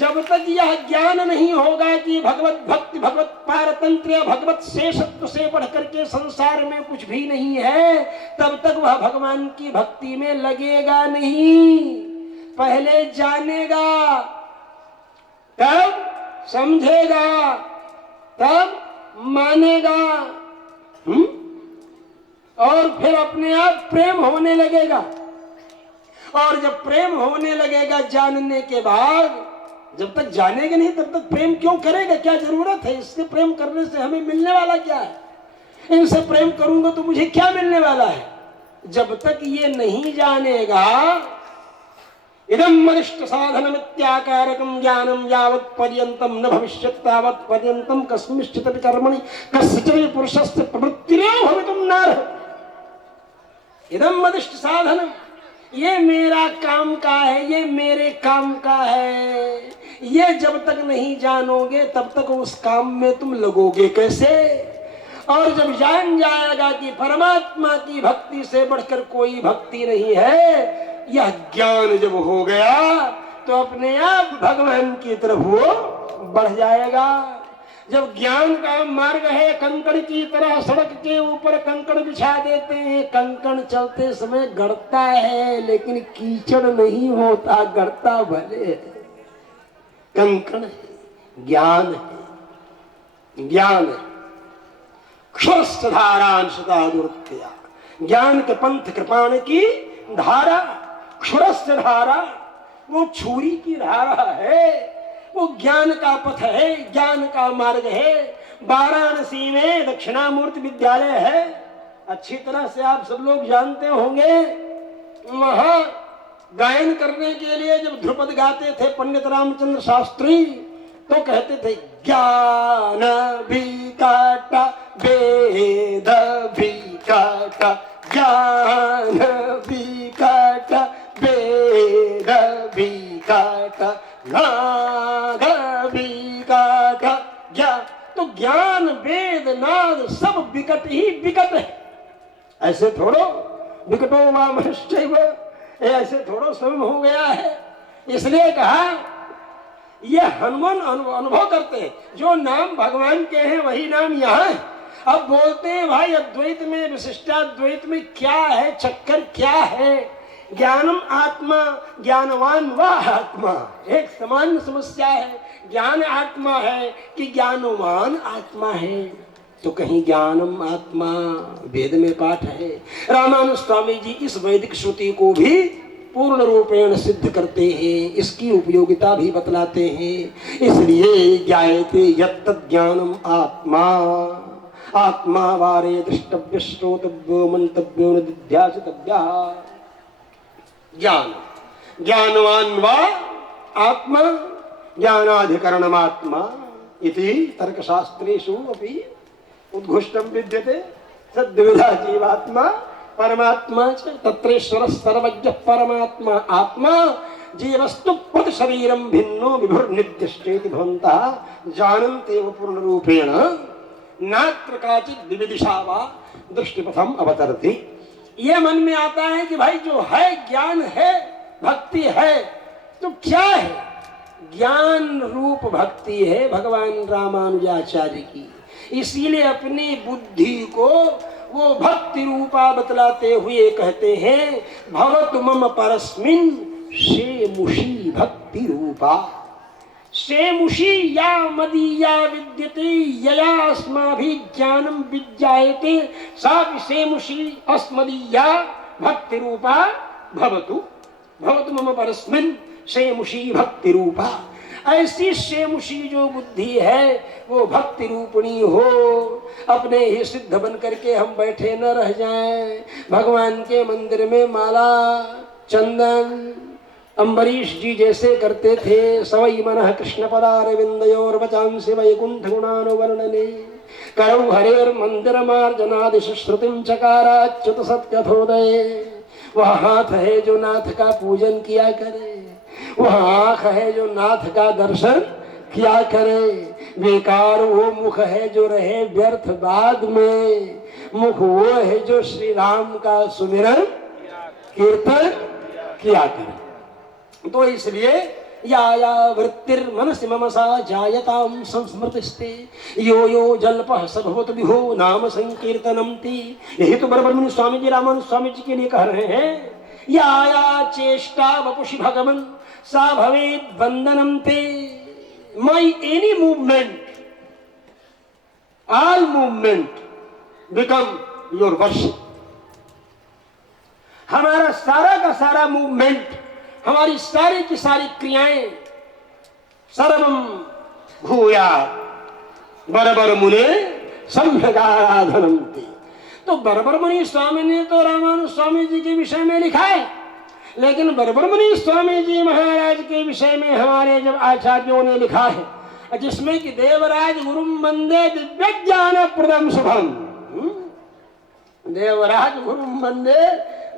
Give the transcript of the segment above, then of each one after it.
जब तक यह ज्ञान नहीं होगा कि भगवत भक्ति, भगवत पारतंत्र, भगवत शेषत्व से बढ़कर के संसार में कुछ भी नहीं है, तब तक वह भगवान की भक्ति में लगेगा नहीं। पहले जानेगा, तब समझेगा, तब मानेगा, और फिर अपने आप प्रेम होने लगेगा। और जब प्रेम होने लगेगा जानने के बाद, जब तक जानेगा नहीं तब तक प्रेम क्यों करेगा, क्या जरूरत है इससे? प्रेम करने से हमें मिलने वाला क्या है? इनसे प्रेम करूंगा तो मुझे क्या मिलने वाला है? जब तक ये नहीं जानेगा, इदं मदिष्ट साधनमित्याकारकं ज्ञानं यावत् पर्यन्तं न भविष्यत् तावत् पर्यन्तं कस्मिंश्चित् कर्मणि कस्यचित् पुरुषस्य प्रवृत्तिरेव भवितुं नार्हति। इदं मदिष्ट साधनम, ये मेरा काम का है, ये मेरे काम का है। ये जब तक नहीं जानोगे तब तक उस काम में तुम लगोगे कैसे? और जब जान जाएगा कि परमात्मा की भक्ति से बढ़कर कोई भक्ति नहीं है, यह ज्ञान जब हो गया तो अपने आप भगवान की तरफ वो बढ़ जाएगा। जब ज्ञान का मार्ग है कंकड़ की तरह, सड़क के ऊपर कंकड़ बिछा देते हैं, कंकड़ चलते समय गड़ता है लेकिन कीचड़ नहीं होता, गड़ता भले है। कंकड़ है, ज्ञान है, ज्ञान है। क्षुरस्य धारांशता दुर्त्या, ज्ञान के पंथ कृपाण की धारा, क्षुरस्य धारा, वो छुरी की धारा है, वो ज्ञान का पथ है, ज्ञान का मार्ग है। वाराणसी में दक्षिणामूर्ति विद्यालय है, अच्छी तरह से आप सब लोग जानते होंगे। वहां गायन करने के लिए जब ध्रुपद गाते थे पंडित रामचंद्र शास्त्री, तो कहते थे ज्ञान भी काटा वेद भी काटा, ज्ञान भी काटा वेद भी काटा, नाद भी काटा। तो ज्ञान वेद नाद सब विकट ही विकट है। ऐसे थोड़ो विकटो वा मनुष्यैव, ऐसे थोड़ो स्वयं हो गया है। इसलिए कहा ये हनुमान अनुभव करते हैं, जो नाम भगवान के हैं वही नाम यहाँ है। अब बोलते हैं भाई अद्वैत में, विशिष्टाद्वैत में क्या है, चक्कर क्या है? ज्ञानम आत्मा, ज्ञानवान व आत्मा, एक सामान्य समस्या है। ज्ञान आत्मा है कि ज्ञानवान आत्मा है? तो कहीं ज्ञानम आत्मा वेद में पाठ है। रामानुज स्वामी जी इस वैदिक श्रुति को भी पूर्ण रूपेण सिद्ध करते हैं, इसकी उपयोगिता भी बतलाते हैं। इसलिए ज्ञायते यत्तद् ज्ञानम आत्मा, आत्मा वारे दृष्टव्य श्रोतव्यो मंतव्यो निध्यासितव्यः। ज्ञान, ज्ञानवान वा आत्मा, ज्ञानाधिकरणमात्मा इति तर्कशास्त्रेषु अपि उद्घुष्टं विद्यते। सद्विधा जीवात्मा परमात्मा च तत्रेश्वरः सर्वज्ञः परमात्मा आत्मा जीवस्तु प्रति शरीरं भिन्नो विभुर्नित्यश्चेति भवन्तः जानन्तेव पूर्णरूपेण नात्र काचित् विविदिशा वा दृष्टिपथम अवतरति। ये मन में आता है कि भाई जो है ज्ञान है, भक्ति है, तो क्या है? ज्ञान रूप भक्ति है भगवान रामानुजाचार्य की। इसीलिए अपनी बुद्धि को वो भक्ति रूपा बतलाते हुए कहते हैं भवतु मम परस्मिन् शेमुषी भक्ति रूपा। शेमुषी या मदीया विद्यते यया अस्माभिः ज्ञानं विज्ञायते सा शेमुषी अस्मदीया भक्ति रूपा भवतु। भवतु मम परस्मिन् शेमुषी भक्ति रूपा। ऐसी शेमुषी जो बुद्धि है वो भक्ति रूपणी हो। अपने ही सिद्ध बन करके हम बैठे न रह जाएं। भगवान के मंदिर में माला चंदन अम्बरीश जी जैसे करते थे। सवै मनः कृष्ण पदारविंदयोर वचांसि वैकुंठ गुणानुवर्णने करौ हरेर मंदिर मार्जनादिश श्रुतिम चकाराच्युत सत्कथोदये। वह हाथ है जो नाथ का पूजन किया करे, वह आँख है जो नाथ का दर्शन किया करे। बेकार वो मुख है जो रहे व्यर्थ बाद में, मुख वो है जो श्री राम का सुमिरन कीर्तन किया करे। तो इसलिए या वृत्तिर्मनसि मम सा जायतां संस्मृतिस्ते यो यो जल्पः स भवतु विभो नाम संकीर्तनम ती। यही तो बरबरमुनि स्वामी जी रामानुज स्वामी जी के लिए कह रहे हैं। या चेष्टा वपुषि भगवन् सा भवेत् वंदनम ते। My any movement, all movement become your worship. हमारा सारा का सारा मूवमेंट, हमारी सारी की सारी क्रियाएं सर्वम भूया बरबर मुने सम्यगाराधनम ते। तो बरबर मुनि स्वामी ने तो रामानुज स्वामी जी के विषय में लिखा है, लेकिन बरबर मुनि स्वामी जी महाराज के विषय में हमारे जब आचार्यों ने लिखा है, जिसमें कि देवराज गुरुम वंदे दिव्य ज्ञान प्रदम शुभम, देवराज गुरुम वंदे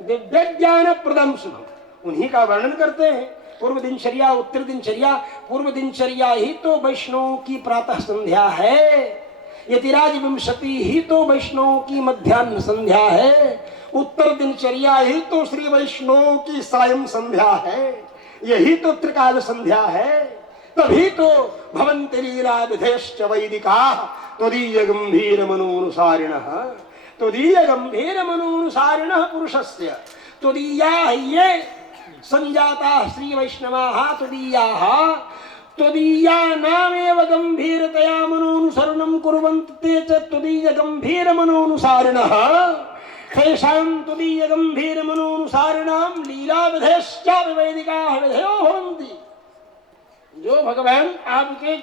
दिव्य ज्ञान प्रदम शुभम, उन्हीं का वर्णन करते हैं। पूर्व दिनचर्या, उत्तर दिनचर्या। पूर्व दिनचर्या ही तो वैष्णव की प्रातः संध्या है, यतिराज विंशति ही तो वैष्णव की मध्याह्न संध्या है, उत्तर दिनचर्या ही तो श्री वैष्णव की सायं संध्या है, यही तो त्रिकाल संध्या है। तभी तो भवन्ति लीला विधेश्च वैदिका त्वदीय गंभीर मनोनुसारिणः, त्वदीय गंभीर मनोनुसारिणः पुरुषस्य त्वदीया ये संजाता श्री वैष्णवाः त्वदीयाः त्वदीया नामेव गंभीरतया मनोनुसरणं कुर्वन्ति ते च त्वदीय गंभीर मनोनुसारिणः तेषां त्वदीय गंभीर मनोनुसारिणां लीला विधेश्च वैदिकाः विधयो भवन्ति। जो भगवान आपके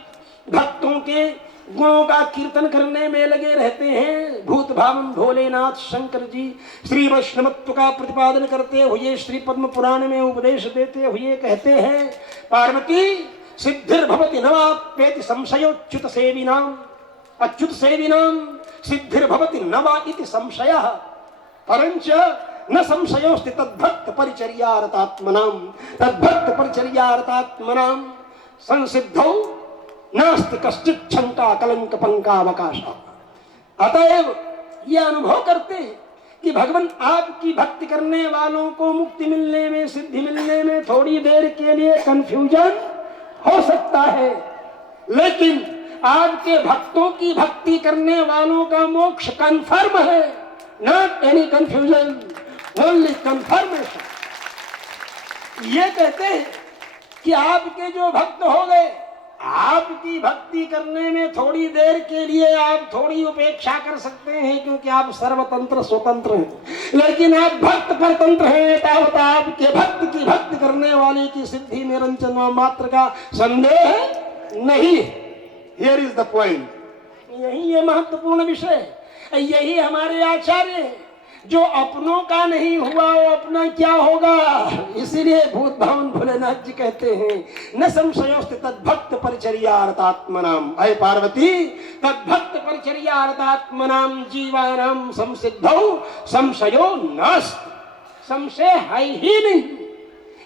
भक्तों के गुणों का कीर्तन करने में लगे रहते हैं, भूत भावन भोलेनाथ शंकर जी श्री वैष्णवत्व का प्रतिपादन करते हुए श्री पद्म पुराण में उपदेश देते हुए कहते हैं, पार्वती सिद्धिर्भवति नवाप्येति संशयोच्युत सेविनां, अच्युत सेविनां सिद्धिर्भवति नवा इति संशयः परंच न संशयोस्ति तद्भक्त परिचर्यारतात्मनां, तद्भक्त परिचर्यारतात्मनां संसिद्धौ नास्ति कश्चित् क्षंता कलंक पंकावकाशः। अतएव ये अनुभव करते हैं कि भगवान आपकी भक्ति करने वालों को मुक्ति मिलने में, सिद्धि मिलने में थोड़ी देर के लिए कंफ्यूजन हो सकता है, लेकिन आपके भक्तों की भक्ति करने वालों का मोक्ष कंफर्म है। Not any confusion, only confirmation. ये कहते हैं कि आपके जो भक्त हो गए, आपकी भक्ति करने में थोड़ी देर के लिए आप थोड़ी उपेक्षा कर सकते हैं, क्योंकि आप सर्वतंत्र स्वतंत्र हैं, लेकिन आप भक्त परतंत्र हैं। तावत आपके भक्त की भक्ति करने वाले की सिद्धि निरंजन मात्र का संदेह नहीं। Here is the point. यही ये महत्वपूर्ण विषय, यही हमारे आचार्य हैं। जो अपनों का नहीं हुआ वो अपना क्या होगा। इसीलिए भूत भावन भोलेनाथ जी कहते हैं, न संशयोस्ति तद्भक्त परिचर्यारतात्मनाम। अय पार्वती, तद्भक्त परिचर्यारतात्मनां जीवानां संसिद्धौ संशयो नास्ति। संशय है ही नहीं।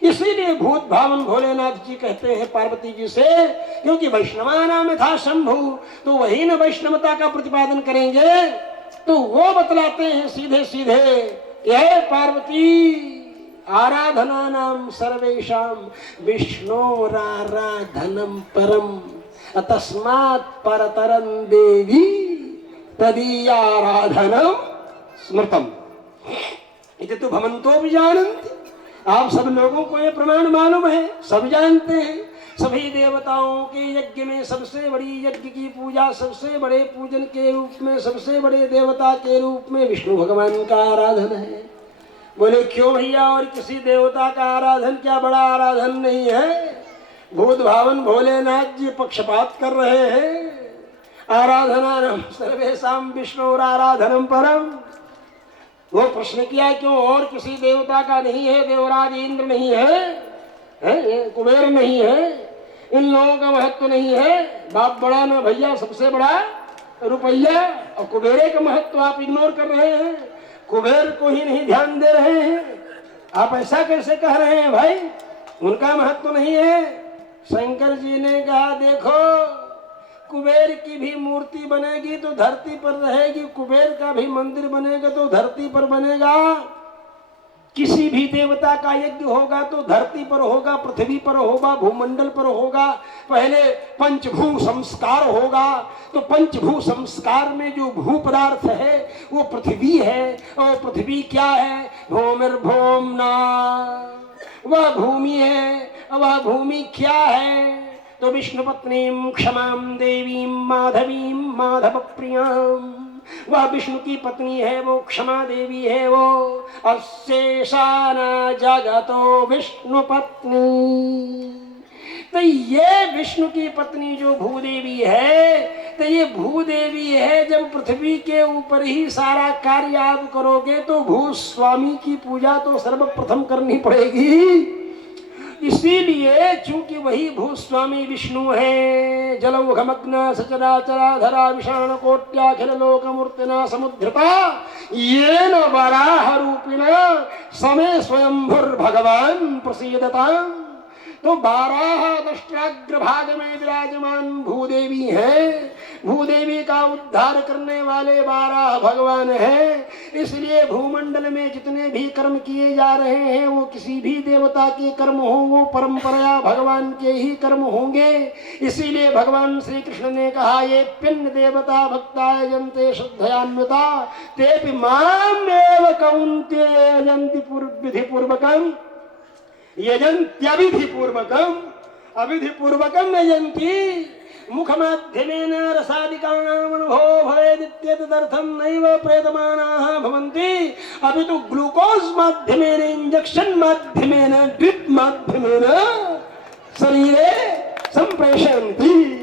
इसीलिए भूत भावन भोलेनाथ जी कहते हैं पार्वती जी से, क्योंकि वैष्णवानां यथा शंभु, तो वही न वैष्णवता का प्रतिपादन करेंगे, तो वो बतलाते हैं सीधे सीधे, ये पार्वती आराधना नाम सर्वेषां विष्णोराराधनम परम तस्मात् परतरं देवी तदीयाराधनम स्मृतम इति तु भवन्तो भी जानन्ति। आप सब लोगों को ये प्रमाण मालूम है, सब जानते हैं। सभी देवताओं के यज्ञ में सबसे बड़ी यज्ञ की पूजा, सबसे बड़े पूजन के रूप में, सबसे बड़े देवता के रूप में विष्णु भगवान का आराधन है। बोले क्यों भैया, और किसी देवता का आराधन क्या बड़ा आराधन नहीं है? भूत भावन भोलेनाथ जी पक्षपात कर रहे हैं। आराधना सर्वेषां विष्णुराराधनम परम। वो प्रश्न किया क्यों और किसी देवता का नहीं है? देवराज इंद्र नहीं है, कुबेर नहीं है, इन लोगों का महत्व नहीं है। बाप बड़ा ना भैया, सबसे बड़ा रुपया, और कुबेरे का महत्व आप इग्नोर कर रहे हैं, कुबेर को ही नहीं ध्यान दे रहे हैं। आप ऐसा कैसे कह रहे हैं भाई, उनका महत्व नहीं है? शंकर जी ने कहा देखो, कुबेर की भी मूर्ति बनेगी तो धरती पर रहेगी, कुबेर का भी मंदिर बनेगा तो धरती पर बनेगा। किसी भी देवता का यज्ञ होगा तो धरती पर होगा, पृथ्वी पर होगा, भूमंडल पर होगा। पहले पंचभू संस्कार होगा, तो पंचभू संस्कार में जो भू पदार्थ है वो पृथ्वी है। और पृथ्वी क्या है? भूमिर्भूम्ना, वह भूमि है। वह भूमि क्या है? तो विष्णु पत्नीम क्षमाम देवीं माधवीं माधव प्रियाम, वह विष्णु की पत्नी है, वो क्षमा देवी है। वो अशेषाना जगतो विष्णु पत्नी। तो ये विष्णु की पत्नी जो भूदेवी है, तो ये भूदेवी है। जब पृथ्वी के ऊपर ही सारा कार्य आप करोगे तो भूस्वामी की पूजा तो सर्वप्रथम करनी पड़ेगी। इसीलिए चूंकि वही भूस्वामी विष्णु है, जलौघमग्न सचराचराधरा विषाण कोट्याखिल लोक मूर्तिना समुद्रता येन वराह रूपिणा समय स्वयंभुर भगवान प्रसीदता। तो 12 दष्ट्राग्र भाग में विराजमान भूदेवी है। भूदेवी का उद्धार करने वाले 12 भगवान हैं। इसलिए भूमंडल में जितने भी कर्म किए जा रहे हैं वो किसी भी देवता के कर्म हो, वो परंपरा भगवान के ही कर्म होंगे। इसीलिए भगवान श्री कृष्ण ने कहा, ये पिंड देवता भक्ता यजन्ते श्रद्धयान्विता तेपि मामेव कौन्तेय यजन्ति विधि पूर्वकम यजन्त्यविधि पूर्वकम। अविधि पूर्वकम यजन्ति मुखमाध्यमेन रसादिकानाम् अनुभवो भवेदित्येतदर्थं नैव प्रयतमानाः भवन्ति। अभी तो ग्लूकोज माध्यमेन, इंजेक्शन माध्यमेन, ड्रिप माध्यमेन शरीरे संप्रेषयन्ति।